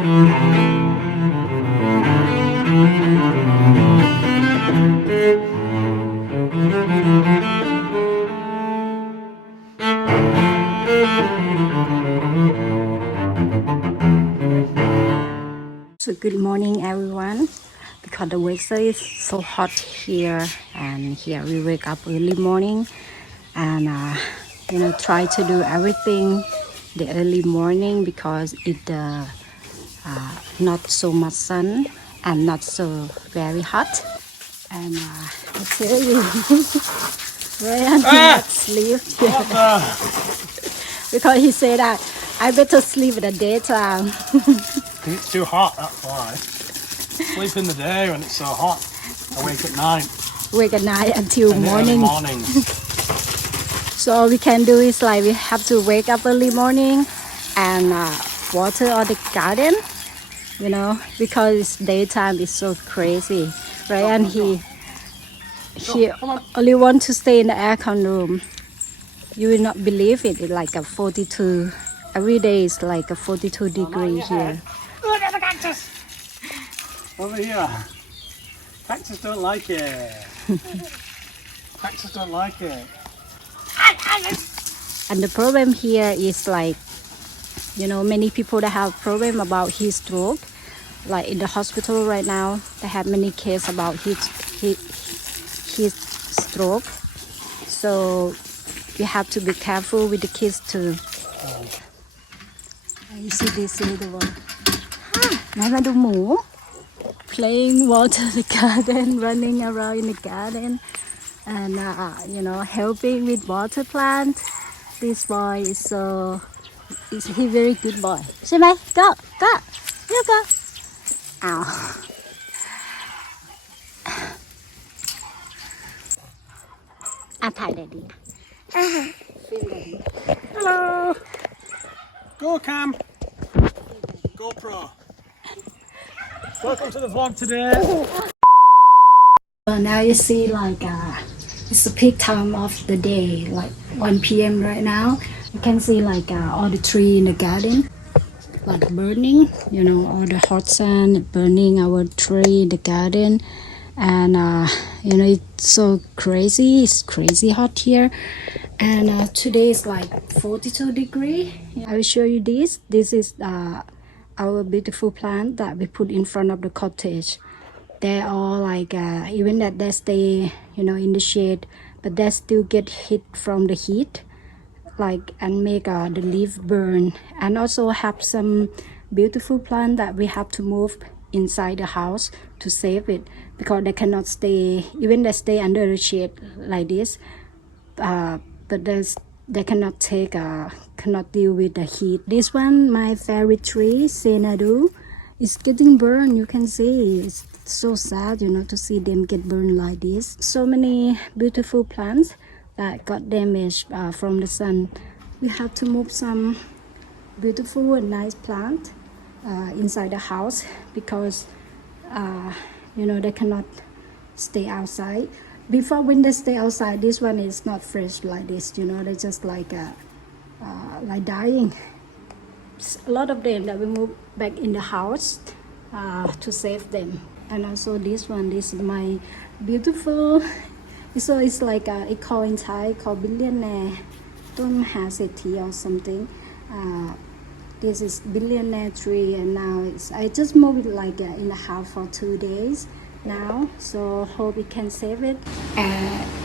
So good morning everyone, because the weather is so hot here, and here we wake up early morning and try to do everything the early morning because it not so much sun and not so very hot. And I tell you, Ryan cannot sleep here because he said that I better sleep in the daytime. It's too hot, that's why. Sleep in the day when it's so hot. I wake at night. Wake at night until And morning. early morning. So all we can do is like we have to wake up early morning and water all the garden, because daytime is so crazy, right? And he only want to stay in the aircon room. You will not believe it. It's like a 42. Every day is like a 42 degree here. Look at the cactus! Over here. Cactus don't like it. Cactus don't like it. And the problem here is like, many people that have problem about heat stroke. Like in the hospital right now, they have many cases about heat stroke. So you have to be careful with the kids too. You see this little one. Mama do moo. Playing water in the garden, running around in the garden, and helping with water plant. This boy is he very good boy. Shimei, go, you go. Ow. Thai daddy. Hello! Go Cam! GoPro! Welcome to the vlog today! Now you see like it's the peak time of the day, like 1 p.m. right now. You can see like all the tree in the garden like burning, all the hot sun burning our tree in the garden. And it's so crazy. It's crazy hot here. And today is like 42 degree. I will show you this. This is our beautiful plant that we put in front of the cottage. They all like even that they stay in the shade, but they still get hit from the heat, like, and make the leaf burn. And also have some beautiful plant that we have to move inside the house to save it, because they cannot stay, even they stay under the shade like this, but they cannot deal with the heat. This one, my favorite tree, Senadu, is getting burned. You can see it's so sad, to see them get burned like this. So many beautiful plants that got damaged from the sun. We have to move some beautiful and nice plant inside the house because they cannot stay outside. Before when they stay outside, this one is not fresh like this, they just like dying. A lot of them that we move back in the house to save them. And also this one, this is my beautiful, so it's like it called in Thai called billionaire, Ton Haseti or something. This is billionaire tree, and now I just moved it like in the house for 2 days now, so hope we can save it.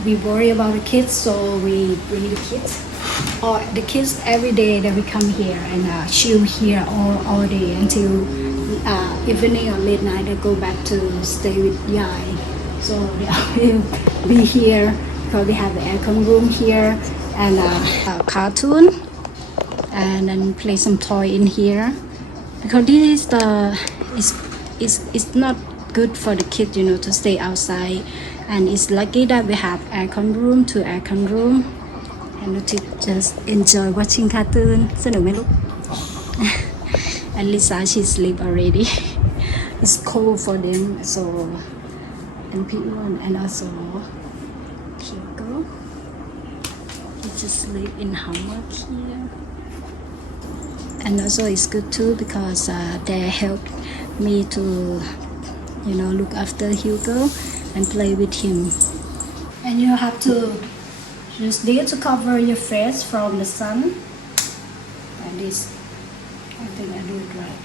We worry about the kids, so we bring the kids, or the kids every day that we come here and chill here all day until evening or late night. They go back to stay with Yai, so they will be here because we have the aircon room here and a cartoon, and then play some toy in here, because this is it's not good for the kids, to stay outside. And it's lucky that we have aircon room to aircon room, and to just enjoy watching cartoon. And Lisa, she sleep already. It's cold for them, so, and people, and also Kiko, he just sleep in hammock here. and also it's good too because they help me to look after Hugo and play with him. And you have to use this to cover your face from the sun. And this, I think I do it right.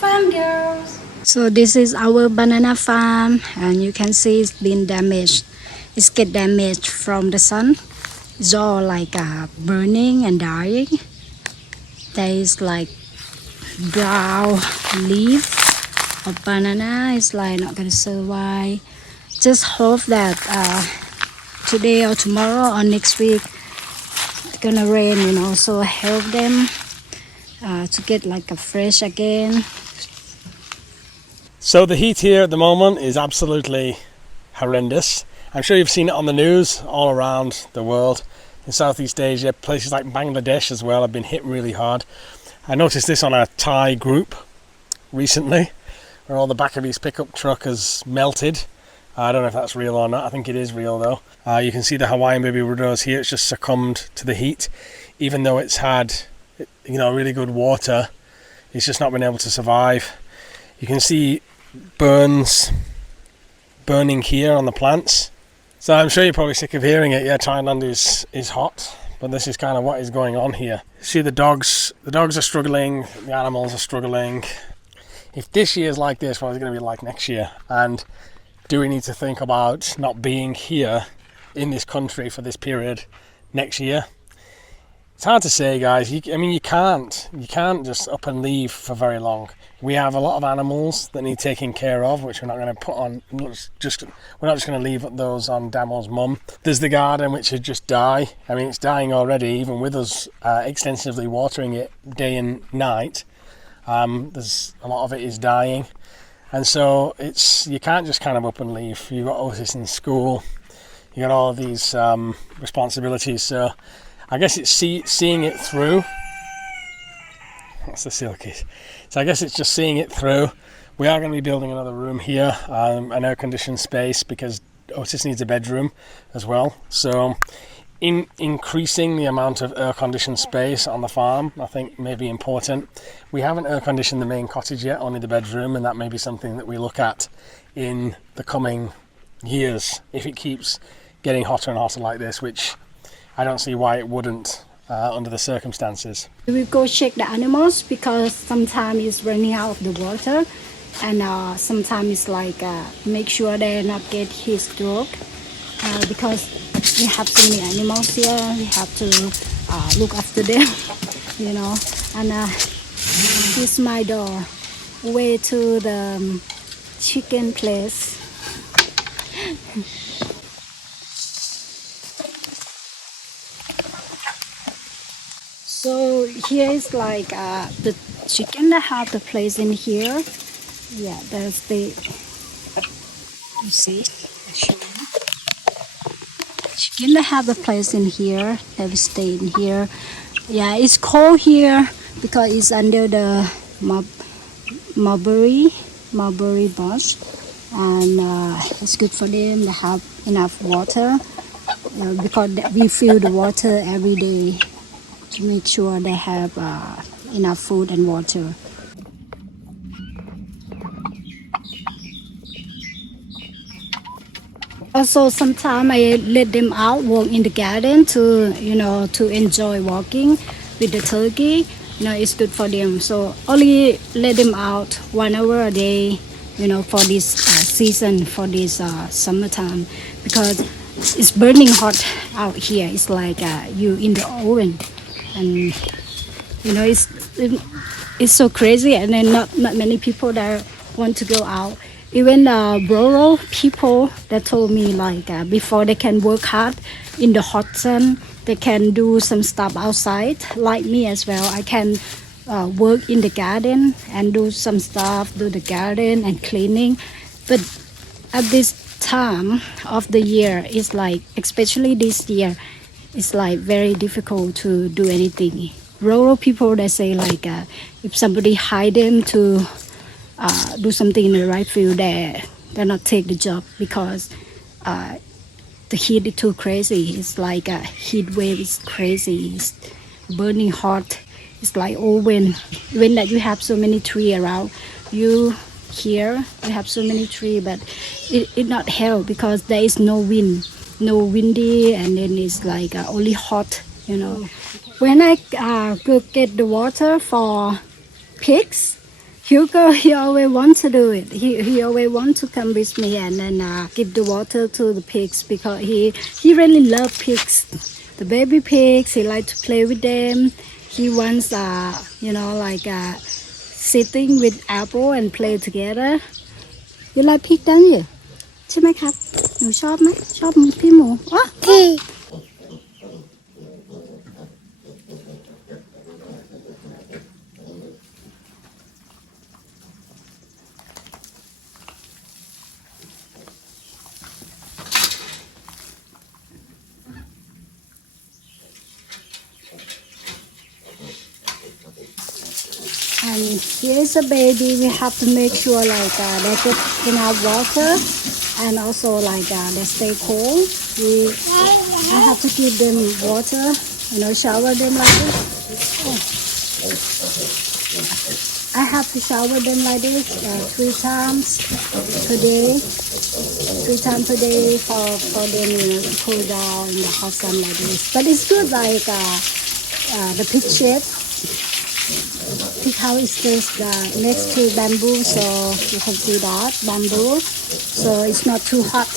Farm girls. So this is our banana farm, and you can see it's been damaged. It's get damaged from the sun. It's all like burning and dying. There is like brown leaf of banana. It's like not gonna survive. Just hope that today or tomorrow or next week it's gonna rain, so help them to get like a fresh again. So the heat here at the moment is absolutely horrendous. I'm sure you've seen it on the news all around the world. In Southeast Asia, places like Bangladesh as well have been hit really hard. I noticed this on a Thai group recently, where all the back of his pickup truck has melted. I don't know if that's real or not. I think it is real though. You can see the Hawaiian baby rose here. It's just succumbed to the heat, even though it's had really good water. It's just not been able to survive. You can see burning here on the plants. So I'm sure you're probably sick of hearing it. Yeah, Thailand is hot, but this is kind of what is going on here. See the dogs are struggling, the animals are struggling. If this year is like this, what is it going to be like next year? And do we need to think about not being here in this country for this period next year? It's hard to say, guys. You can't just up and leave for very long. We have a lot of animals that need taking care of, which we're not going to put on. We're not just going to leave those on Damo's mum. There's the garden, which should just die. I mean, it's dying already, even with us extensively watering it day and night. There's a lot of it is dying, and so you can't just kind of up and leave. You've got Otis in school. You got all of these responsibilities. So I guess it's seeing it through. That's the silkies. So I guess it's just seeing it through. We are going to be building another room here, an air-conditioned space, because Otis needs a bedroom as well. So in increasing the amount of air-conditioned space on the farm, I think may be important. We haven't air-conditioned the main cottage yet, only the bedroom, and that may be something that we look at in the coming years if it keeps getting hotter and hotter like this, which I don't see why it wouldn't under the circumstances. We go check the animals because sometimes it's running out of the water, and sometimes it's like make sure they not get heat stroke because we have so many animals here. We have to look after them, And here's my door, way to the chicken place. So here is like the chicken that have the place in here. Yeah, there's you see, chicken that have the place in here. They will stay in here. Yeah, it's cold here because it's under the mulberry bush, and it's good for them. They have enough water because we fill the water every day to make sure they have enough food and water. Also, sometimes I let them out walk in the garden to enjoy walking with the turkey. It's good for them. So only let them out 1 hour a day, for this season, for this summertime, because it's burning hot out here. It's like you in the oven. And it's so crazy, and then not many people that want to go out. Even rural people that told me like before they can work hard in the hot sun, they can do some stuff outside. Like me as well, I can work in the garden and do some stuff, do the garden and cleaning. But at this time of the year, it's like, especially this year, it's like very difficult to do anything. Rural people, they say like if somebody hire them to do something in the right field, they're not take the job because the heat is too crazy. It's like a heat wave is crazy. It's burning hot. It's like oven. When that you have so many tree around you here, you have so many tree, but it not help because there is no wind, no windy, and then it's like only hot, you know. When I go get the water for pigs, Hugo, he always want to do it. He always want to come with me and then give the water to the pigs because he really love pigs. The baby pigs, he like to play with them. He wants you know, like sitting with apple and play together. You like pig, don't you? ใช่ไหมครับ หนูชอบไหมชอบพี่หมูอ๋อ And here's a baby. We have to make sure like they get enough water, and also like they stay cold. I have to give them water, you know, shower them like this. I have to shower them like this 3 times per day. 3 times per day for them, you know, to cool down in the hot sun like this. But it's good like the pig shed. Pig house is just next to bamboo, so you can see that bamboo, so it's not too hot.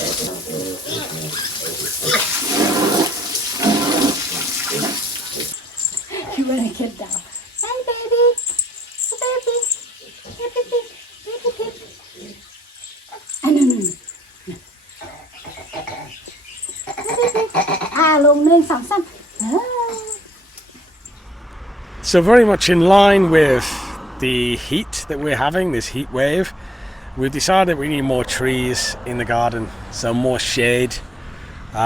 You wanna get down? Hey baby, so baby, baby pig, baby pig. No. Baby pig. ลง1 2 3 So very much in line with the heat that we're having, this heat wave, we've decided we need more trees in the garden, so more shade.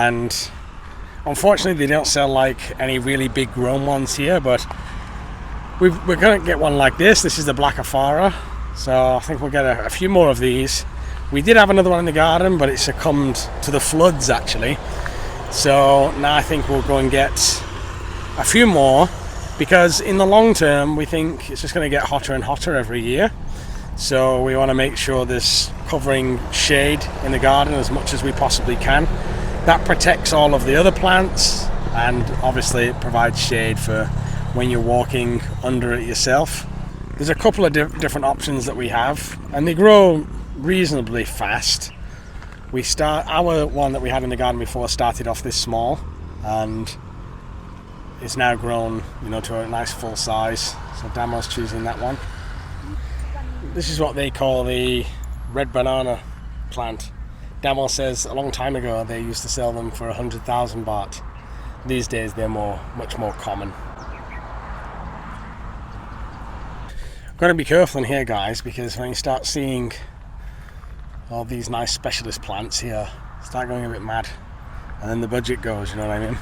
And unfortunately they don't sell like any really big grown ones here, but we're going to get one like this. This is the Black Afara, so I think we'll get a few more of these. We did have another one in the garden, but it succumbed to the floods actually. So now I think we'll go and get a few more, because in the long term we think it's just going to get hotter and hotter every year. So we want to make sure there's covering shade in the garden as much as we possibly can. That protects all of the other plants, and obviously it provides shade for when you're walking under it yourself. There's a couple of different options that we have, and they grow reasonably fast. Our one that we had in the garden before started off this small, and it's now grown, you know, to a nice full size. So DAMOS choosing that one. This is what they call the red banana plant. DAMOS says a long time ago they used to sell them for 100,000 baht. These days they're much more common. Got to be careful in here, guys, because when you start seeing all these nice specialist plants here, start going a bit mad, and then the budget goes, you know what I mean?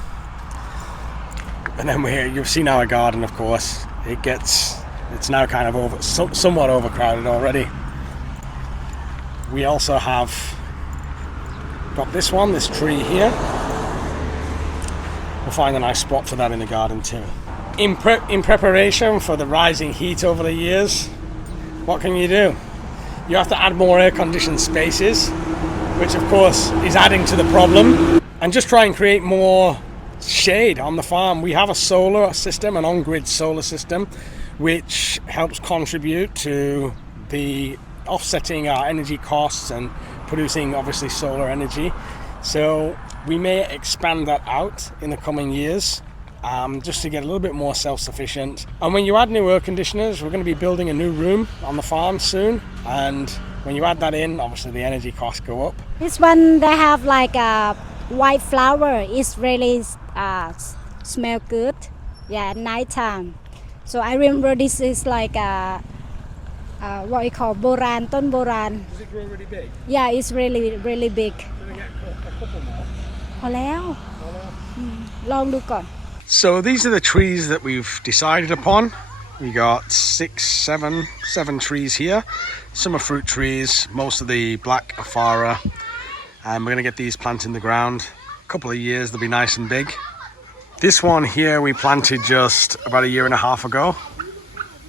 And then you've seen our garden, of course. It's now kind of somewhat overcrowded already. We also have got this tree here. We'll find a nice spot for that in the garden too. In preparation for the rising heat over the years, what can you do? You have to add more air-conditioned spaces, which of course is adding to the problem, and just try and create more shade on the farm. We have a solar system, an on-grid solar system, which helps contribute to the offsetting our energy costs and producing obviously solar energy. So we may expand that out in the coming years, just to get a little bit more self-sufficient. And when you add new air conditioners, we're going to be building a new room on the farm soon, and when you add that in, obviously the energy costs go up. This one they have like a white flower. It's really smell good. Yeah, at night time. So I remember this is like what we call โบราณ ต้นโบราณ Does it grow really big? Yeah, it's really big. Can we get a couple more? พอแล้วลองดูก่อน So these are the trees that we've decided upon. We got 7 trees here. Some are fruit trees, most of the Black Afara. And we're going to get these planted in the ground. A couple of years, they'll be nice and big. This one here we planted just about a year and a half ago.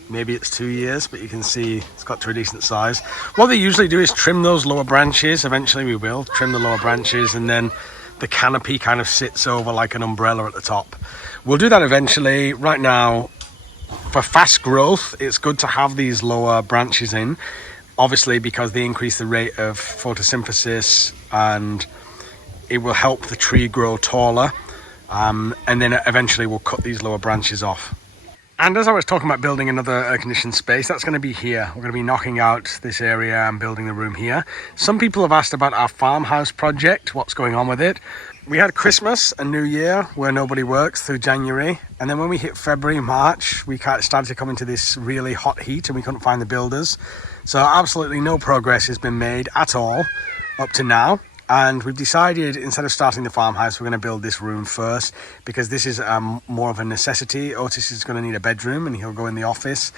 Maybe it's 2 years, but you can see it's got to a decent size. What they usually do is trim those lower branches. Eventually we will trim the lower branches, and then the canopy kind of sits over like an umbrella at the top. We'll do that eventually. Right now, for fast growth, it's good to have these lower branches in, obviously because they increase the rate of photosynthesis and it will help the tree grow taller. And then eventually we'll cut these lower branches off. And as I was talking about building another air-conditioned space, that's going to be here. We're going to be knocking out this area and building the room here. Some people have asked about our farmhouse project, what's going on with it. We had Christmas and New Year where nobody works through January. And then when we hit February, March, we started to come into this really hot heat and we couldn't find the builders. So absolutely no progress has been made at all up to now. And we've decided, instead of starting the farmhouse, we're going to build this room first because this is more of a necessity. Otis is going to need a bedroom and he'll go in the office.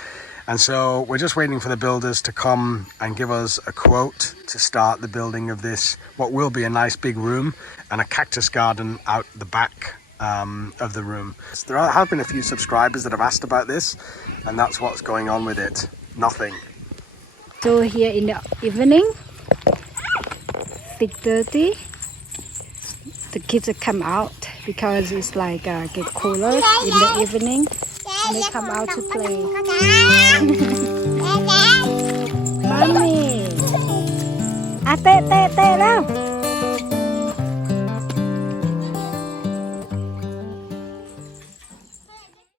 And so we're just waiting for the builders to come and give us a quote to start the building of this, what will be a nice big room and a cactus garden out the back of the room. There have been a few subscribers that have asked about this, and that's what's going on with it. Nothing. So here in the evening, 6:30, the kids will come out because it's like get cooler in the evening, and they come out to play. Mommy, เตะแล้ว